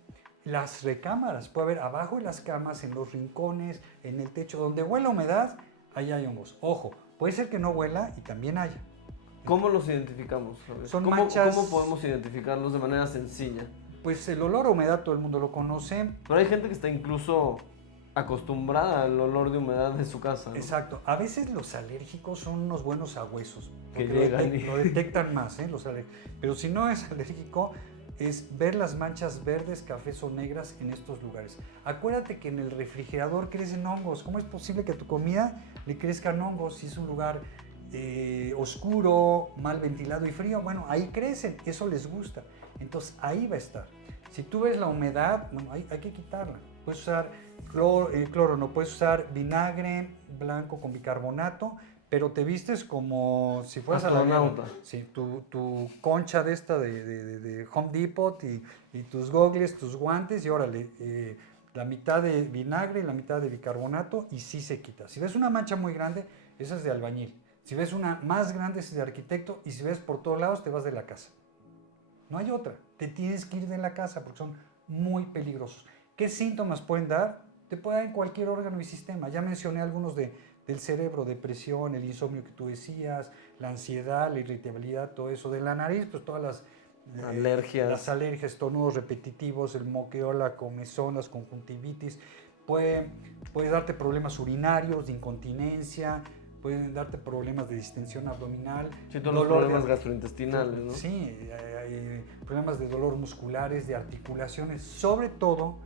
Las recámaras, puede haber abajo de las camas, en los rincones, en el techo, donde huela humedad, ahí hay hongos. Ojo, puede ser que no huela y también haya. ¿Cómo los identificamos? Manchas. ¿Cómo podemos identificarlos de manera sencilla? Pues el olor a humedad todo el mundo lo conoce. Pero hay gente que está incluso acostumbrada al olor de humedad de su casa, ¿no? Exacto. A veces los alérgicos son unos buenos sabuesos. Que lo detectan más, los alérgicos. Pero si no es alérgico, es ver las manchas verdes, cafés o negras en estos lugares. Acuérdate que en el refrigerador crecen hongos. ¿Cómo es posible que a tu comida le crezcan hongos si es un lugar oscuro, mal ventilado y frío? Bueno, ahí crecen, eso les gusta. Entonces ahí va a estar. Si tú ves la humedad, bueno, hay que quitarla. Puedes usar cloro, no puedes usar vinagre blanco con bicarbonato, pero te vistes como si fueras astronauta. Sí, tu concha de esta de Home Depot y tus gogles, tus guantes y órale, la mitad de vinagre y la mitad de bicarbonato y sí se quita. Si ves una mancha muy grande, esa es de albañil. Si ves una más grande, esa es de arquitecto y si ves por todos lados, te vas de la casa. No hay otra. Te tienes que ir de la casa porque son muy peligrosos. ¿Qué síntomas pueden dar? Te puede dar en cualquier órgano y sistema. Ya mencioné algunos del cerebro, depresión, el insomnio que tú decías, la ansiedad, la irritabilidad, todo eso. De la nariz, pues todas las alergias. Las alergias, estornudos repetitivos, el moqueo, la comezón, las conjuntivitis. Puede darte problemas urinarios, de incontinencia, pueden darte problemas de distensión abdominal. Sí, todos los problemas gastrointestinales, ¿no? Sí, hay problemas de dolor musculares, de articulaciones, sobre todo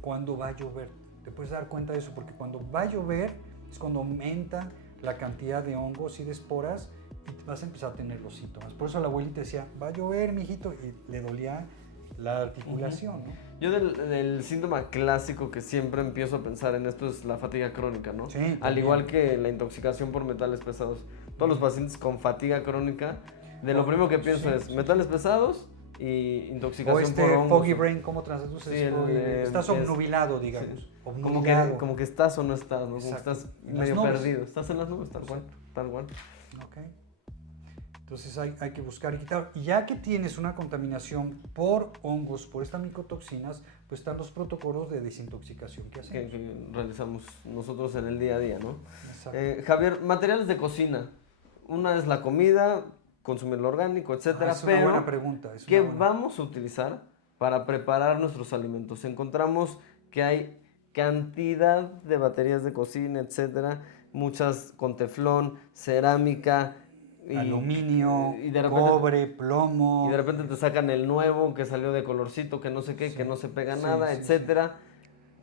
cuando va a llover. Te puedes dar cuenta de eso porque cuando va a llover es cuando aumenta la cantidad de hongos y de esporas y vas a empezar a tener los síntomas. Por eso la abuelita decía, va a llover, mijito, y le dolía la articulación, ¿no? Yo del síntoma clásico que siempre empiezo a pensar en esto es la fatiga crónica, ¿no? Sí, al igual que la intoxicación por metales pesados. Todos los pacientes con fatiga crónica, lo primero que pienso es metales pesados y intoxicación por hongos. Foggy brain, ¿cómo traduces? Sí, estás obnubilado, digamos. Sí. Como que estás o no estás, ¿no? Como que estás medio perdido. Estás en las nubes, tal cual. Ok. Entonces hay que buscar y quitar. Y ya que tienes una contaminación por hongos, por estas micotoxinas, pues están los protocolos de desintoxicación que hacemos. Que realizamos nosotros en el día a día, ¿no? Exacto. Javier, materiales de cocina. Una es la comida, consumir lo orgánico, etcétera. Es una buena pregunta. ¿Qué vamos a utilizar para preparar nuestros alimentos? Encontramos que hay cantidad de baterías de cocina, etcétera. Muchas con teflón, cerámica, aluminio, y de repente, cobre, plomo. Y de repente te sacan el nuevo que salió de colorcito, que no sé qué, que no se pega nada, etcétera.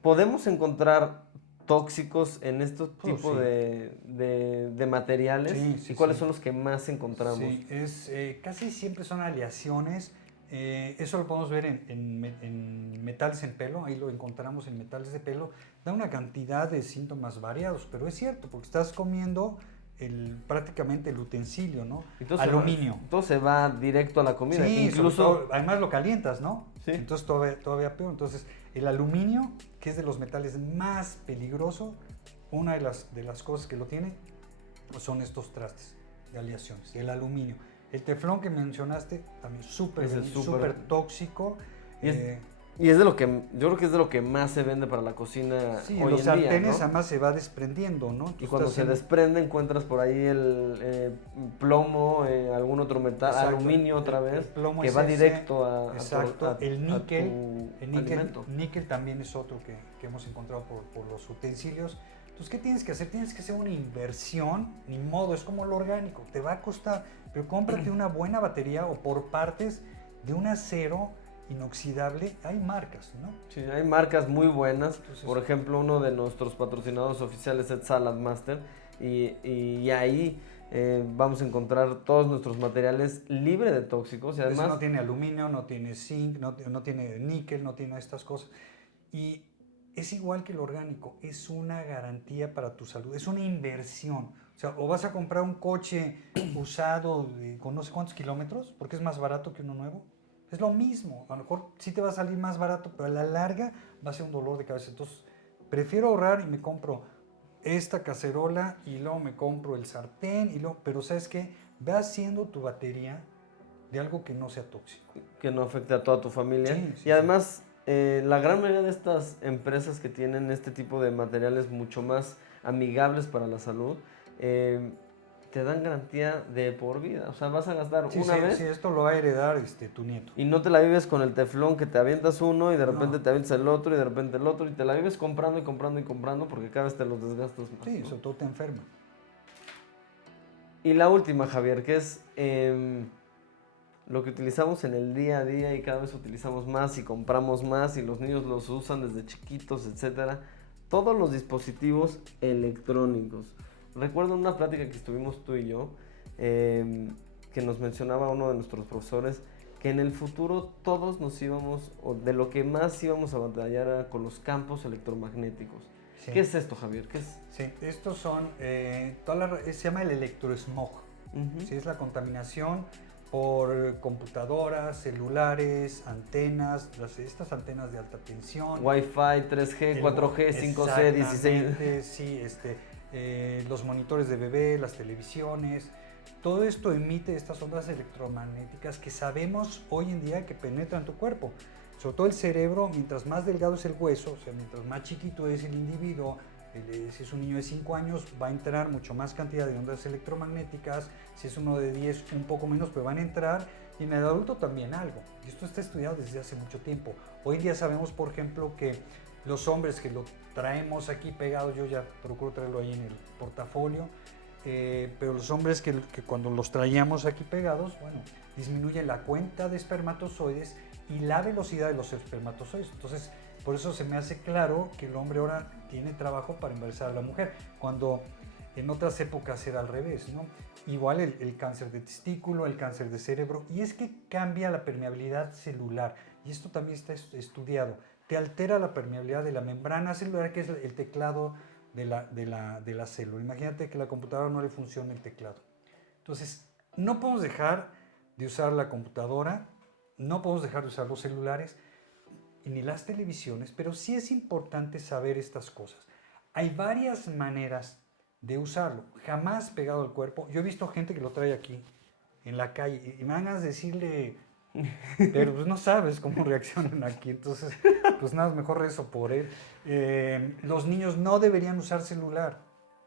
¿Podemos encontrar tóxicos en estos tipos de materiales? ¿Y cuáles son los que más encontramos? Sí, casi siempre son aleaciones. Eso lo podemos ver en metales en pelo, ahí lo encontramos en metales de pelo. Da una cantidad de síntomas variados, pero es cierto, porque estás comiendo prácticamente el utensilio, ¿no? Entonces, aluminio. Entonces va directo a la comida. Sí, incluso además lo calientas, ¿no? Sí. Entonces todavía peor. Entonces el aluminio, que es de los metales más peligrosos, una de las cosas que lo tiene, pues son estos trastes de aleaciones, el aluminio. El teflón que mencionaste, también súper tóxico. Y es de lo que, yo creo que es de lo que más se vende para la cocina hoy en día, los sartenes ¿no? Además se va desprendiendo, ¿no? Y cuando se desprende encuentras por ahí el plomo, algún otro metal, aluminio otra vez, plomo que va directo a el níquel. El níquel también es otro que hemos encontrado por los utensilios. Entonces, ¿qué tienes que hacer? Tienes que hacer una inversión, ni modo, es como lo orgánico, te va a costar, pero cómprate una buena batería o por partes de un acero inoxidable. Hay marcas, ¿no? Sí, hay marcas muy buenas. Entonces, por ejemplo, uno de nuestros patrocinadores oficiales es Salad Master y ahí vamos a encontrar todos nuestros materiales libre de tóxicos y además... Eso no tiene aluminio, no tiene zinc, no tiene níquel, no tiene estas cosas. Y es igual que el orgánico, es una garantía para tu salud, es una inversión. O sea, o vas a comprar un coche usado con no sé cuántos kilómetros, porque es más barato que uno nuevo. Es lo mismo, a lo mejor sí te va a salir más barato, pero a la larga va a ser un dolor de cabeza. Entonces, prefiero ahorrar y me compro esta cacerola y luego me compro el sartén, pero ¿sabes qué? Ve haciendo tu batería de algo que no sea tóxico. Que no afecte a toda tu familia. Sí, Y además, la gran mayoría de estas empresas que tienen este tipo de materiales mucho más amigables para la salud, te dan garantía de por vida. O sea, vas a gastar una vez. Sí, esto lo va a heredar tu nieto. Y no te la vives con el teflón que te avientas uno y de repente te avientas el otro y de repente el otro y te la vives comprando y comprando y comprando porque cada vez te los desgastas más. Sí, ¿no? sobre todo te enferma. Y la última, Javier, que es lo que utilizamos en el día a día y cada vez utilizamos más y compramos más y los niños los usan desde chiquitos, etcétera. Todos los dispositivos electrónicos. Recuerdo una plática que estuvimos tú y yo, que nos mencionaba uno de nuestros profesores, que en el futuro todos nos íbamos, o de lo que más íbamos a batallar era con los campos electromagnéticos. Sí. ¿Qué es esto, Javier? ¿Qué es? Sí, estos son, se llama el electrosmog. Sí, es la contaminación por computadoras, celulares, antenas, estas antenas de alta tensión. Wi-Fi, 3G, 4G, 5C, 16. Sí, los monitores de bebé, las televisiones. Todo esto emite estas ondas electromagnéticas que sabemos hoy en día que penetran tu cuerpo. Sobre todo el cerebro, mientras más delgado es el hueso, o sea, mientras más chiquito es el individuo, si es un niño de 5 años, va a entrar mucho más cantidad de ondas electromagnéticas. Si es uno de 10, un poco menos, pero van a entrar. Y en el adulto también algo. Y esto está estudiado desde hace mucho tiempo. Hoy en día sabemos, por ejemplo, que los hombres que lo traemos aquí pegado, yo ya procuro traerlo ahí en el portafolio, pero los hombres que cuando los traíamos aquí pegados, bueno, disminuye la cuenta de espermatozoides y la velocidad de los espermatozoides. Entonces, por eso se me hace claro que el hombre ahora tiene trabajo para embarazar a la mujer, cuando en otras épocas era al revés, ¿no? Igual el cáncer de testículo, el cáncer de cerebro, y es que cambia la permeabilidad celular, y esto también está estudiado. Te altera la permeabilidad de la membrana celular, que es el teclado de la célula. Imagínate que a la computadora no le funciona el teclado. Entonces, no podemos dejar de usar la computadora, no podemos dejar de usar los celulares, ni las televisiones, pero sí es importante saber estas cosas. Hay varias maneras de usarlo, jamás pegado al cuerpo. Yo he visto gente que lo trae aquí, en la calle, y me van a decirle, pero pues no sabes cómo reaccionan aquí, entonces pues nada, mejor rezo por él. Los niños no deberían usar celular,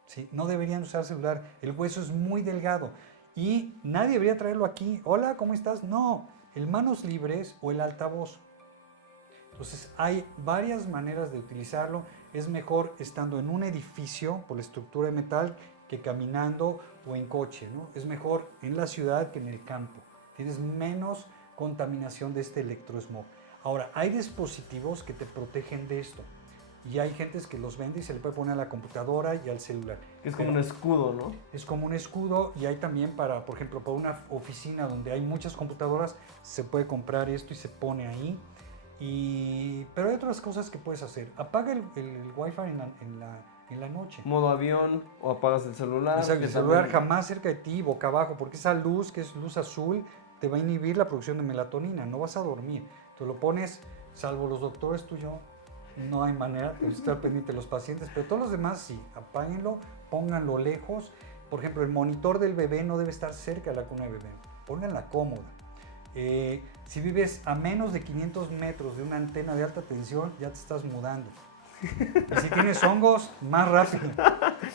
¿sí? No deberían usar celular, el hueso es muy delgado y nadie debería traerlo aquí. Hola, ¿cómo estás? No, el manos libres o el altavoz. Entonces hay varias maneras de utilizarlo. Es mejor estando en un edificio por la estructura de metal que caminando o en coche, ¿no? Es mejor en la ciudad que en el campo. Tienes menos contaminación de este electrosmog. Ahora, hay dispositivos que te protegen de esto. Y hay gentes que los vende y se le puede poner a la computadora y al celular. Es como un escudo, ¿no? Es como un escudo, y hay también para, por ejemplo, para una oficina donde hay muchas computadoras, se puede comprar esto y se pone ahí. Pero hay otras cosas que puedes hacer. Apaga el Wi-Fi en la noche. Modo avión, o apagas el celular. Exacto, el celular jamás cerca de ti, boca abajo, porque esa luz, que es luz azul, te va a inhibir la producción de melatonina, no vas a dormir. Tú lo pones, salvo los doctores, tú y yo, no hay manera de estar pendiente de los pacientes, pero todos los demás sí, apáguenlo, pónganlo lejos. Por ejemplo, el monitor del bebé no debe estar cerca de la cuna de bebé, pónganla cómoda. Si vives a menos de 500 metros de una antena de alta tensión, ya te estás mudando. Y si tienes hongos, más rápido.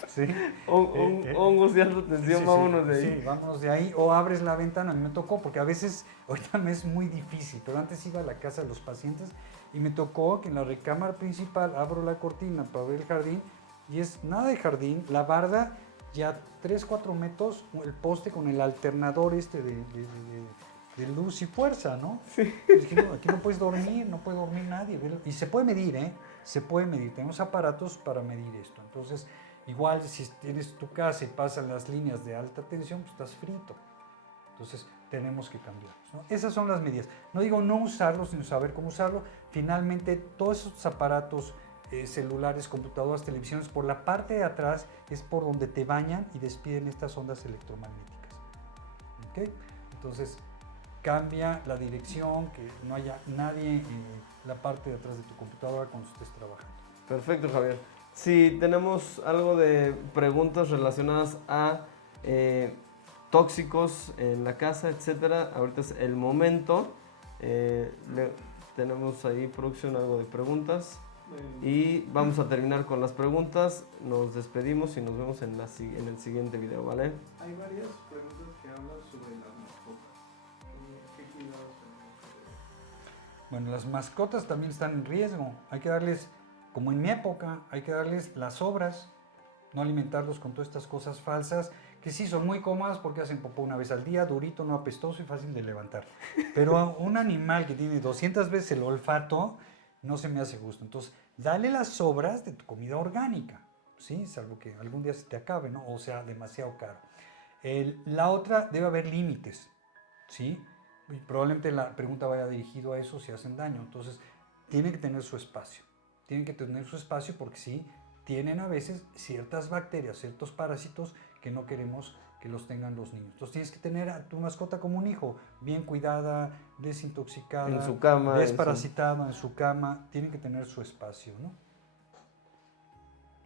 ¿Sí? Hongos de alta tensión, vámonos de ahí. Sí, vámonos de ahí. O abres la ventana. A mí me tocó, porque a veces, ahorita me es muy difícil, pero antes iba a la casa de los pacientes y me tocó que en la recámara principal abro la cortina para ver el jardín y es nada de jardín, la barda ya 3-4 metros, el poste con el alternador de luz y fuerza, ¿no? Sí. Dije, no, aquí no puedes dormir, no puede dormir nadie. Y se puede medir, ¿eh? Se puede medir. Tenemos aparatos para medir esto. Entonces, Igual si tienes tu casa y pasan las líneas de alta tensión, pues estás frito. Entonces tenemos que cambiarlos, ¿no? Esas son las medidas. No digo no usarlos, sino saber cómo usarlo. Finalmente, todos esos aparatos celulares, computadoras, televisiones, por la parte de atrás es por donde te bañan y despiden estas ondas electromagnéticas. ¿Okay? Entonces, cambia la dirección, que no haya nadie en la parte de atrás de tu computadora cuando estés trabajando. Perfecto, Javier. Si tenemos algo de preguntas relacionadas a tóxicos en la casa, etcétera, ahorita es el momento. Tenemos ahí, producción, algo de preguntas. Y vamos a terminar con las preguntas. Nos despedimos y nos vemos en el siguiente video, ¿vale? Hay varias preguntas que hablan sobre las mascotas. ¿Qué cuidados tenemos sobre eso? Bueno, las mascotas también están en riesgo. Hay que darles, como en mi época, hay que darles las sobras, no alimentarlos con todas estas cosas falsas, que sí son muy cómodas porque hacen popó una vez al día, durito, no apestoso y fácil de levantar. Pero a un animal que tiene 200 veces el olfato, no se me hace gusto. Entonces, dale las sobras de tu comida orgánica, ¿sí? Salvo que algún día se te acabe, ¿no? O sea, demasiado caro. La otra, debe haber límites, ¿sí? Y probablemente la pregunta vaya dirigido a eso si hacen daño. Entonces, tienen que tener su espacio. Tienen que tener su espacio porque sí, tienen a veces ciertas bacterias, ciertos parásitos que no queremos que los tengan los niños. Entonces tienes que tener a tu mascota como un hijo, bien cuidada, desintoxicada, En su cama, desparasitada en su cama. Tienen que tener su espacio, ¿no?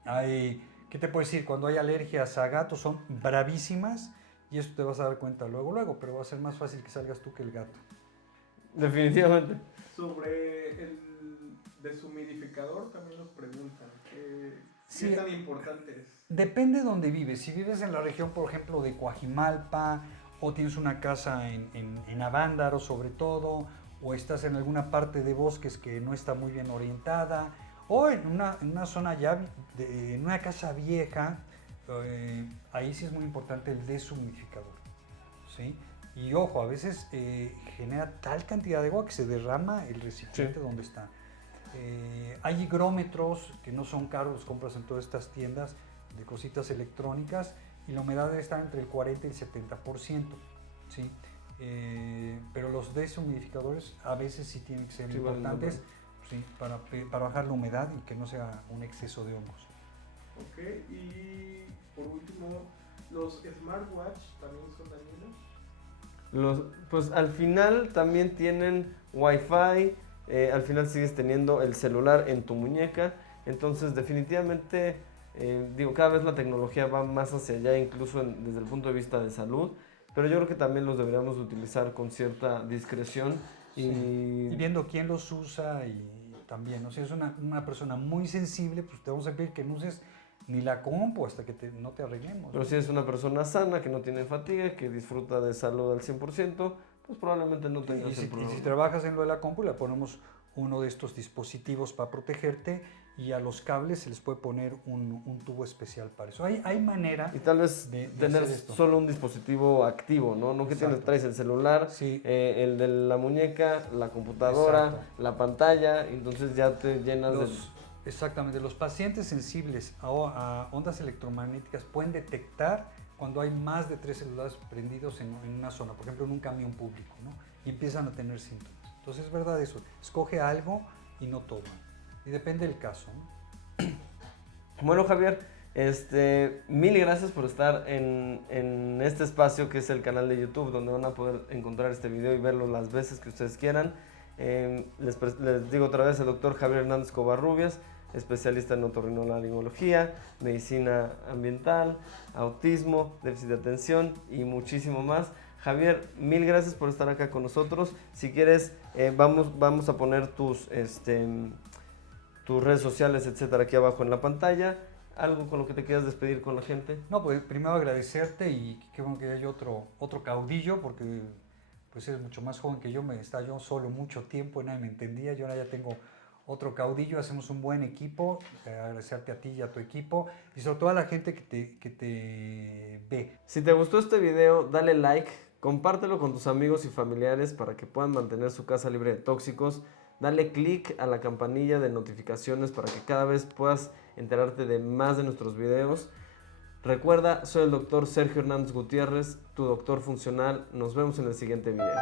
¿Qué te puedo decir? Cuando hay alergias a gatos son bravísimas y eso te vas a dar cuenta luego, pero va a ser más fácil que salgas tú que el gato. Definitivamente. Sobre el deshumidificador también nos preguntan. ¿Qué Sí. tan importante es? Depende de dónde vives. Si vives en la región, por ejemplo, de Coajimalpa, o tienes una casa en Avándaro sobre todo, o estás en alguna parte de bosques que no está muy bien orientada, o en una zona ya, en una casa vieja, ahí sí es muy importante el deshumidificador, ¿sí? Y ojo, a veces genera tal cantidad de agua que se derrama el recipiente donde está. Hay higrómetros que no son caros, los compras en todas estas tiendas de cositas electrónicas y la humedad debe estar entre el 40 y el 70%, ¿sí? Pero los deshumidificadores a veces sí tienen que ser importantes, ¿sí? Para bajar la humedad y que no sea un exceso de hongos. Ok, y por último, ¿los smartwatch también son dañinos? Pues al final también tienen Wi-Fi. Al final sigues teniendo el celular en tu muñeca, entonces definitivamente, cada vez la tecnología va más hacia allá, incluso desde el punto de vista de salud, pero yo creo que también los deberíamos utilizar con cierta discreción y viendo quién los usa y también, ¿no? Si es una persona muy sensible, pues te vamos a pedir que no uses ni la compu hasta que no te arreglemos. Pero si es una persona sana, que no tiene fatiga, que disfruta de salud al 100%, pues probablemente no tengas el problema. Y si trabajas en lo de la compu, le ponemos uno de estos dispositivos para protegerte y a los cables se les puede poner un tubo especial para eso. Hay manera y tal vez de tener hacer esto. solo un dispositivo activo, ¿no? No que traes el celular, Sí. El de la muñeca, la computadora, Exacto. la pantalla, entonces ya te llenas Exactamente, los pacientes sensibles a ondas electromagnéticas pueden detectar cuando hay más de 3 celulares prendidos en una zona, por ejemplo en un camión público, ¿no? Y empiezan a tener síntomas. Entonces es verdad eso, escoge algo y no toma. Y depende del caso, ¿no? Bueno, Javier, mil gracias por estar en este espacio que es el canal de YouTube, donde van a poder encontrar este video y verlo las veces que ustedes quieran. Les digo otra vez, el doctor Javier Hernández Covarrubias, especialista en otorrinolaringología, medicina ambiental, autismo, déficit de atención y muchísimo más. Javier, mil gracias por estar acá con nosotros. Si quieres, vamos a poner tus redes sociales, etcétera, aquí abajo en la pantalla. ¿Algo con lo que te quieras despedir con la gente? No, pues primero agradecerte y qué bueno que hay otro caudillo, porque pues eres mucho más joven que yo, estaba yo solo mucho tiempo y nadie me entendía, yo ahora ya tengo otro caudillo, hacemos un buen equipo, agradecerte a ti y a tu equipo y sobre todo a la gente que te ve. Si te gustó este video, dale like, compártelo con tus amigos y familiares para que puedan mantener su casa libre de tóxicos. Dale click a la campanilla de notificaciones para que cada vez puedas enterarte de más de nuestros videos. Recuerda, soy el doctor Sergio Hernández Gutiérrez, tu doctor funcional. Nos vemos en el siguiente video.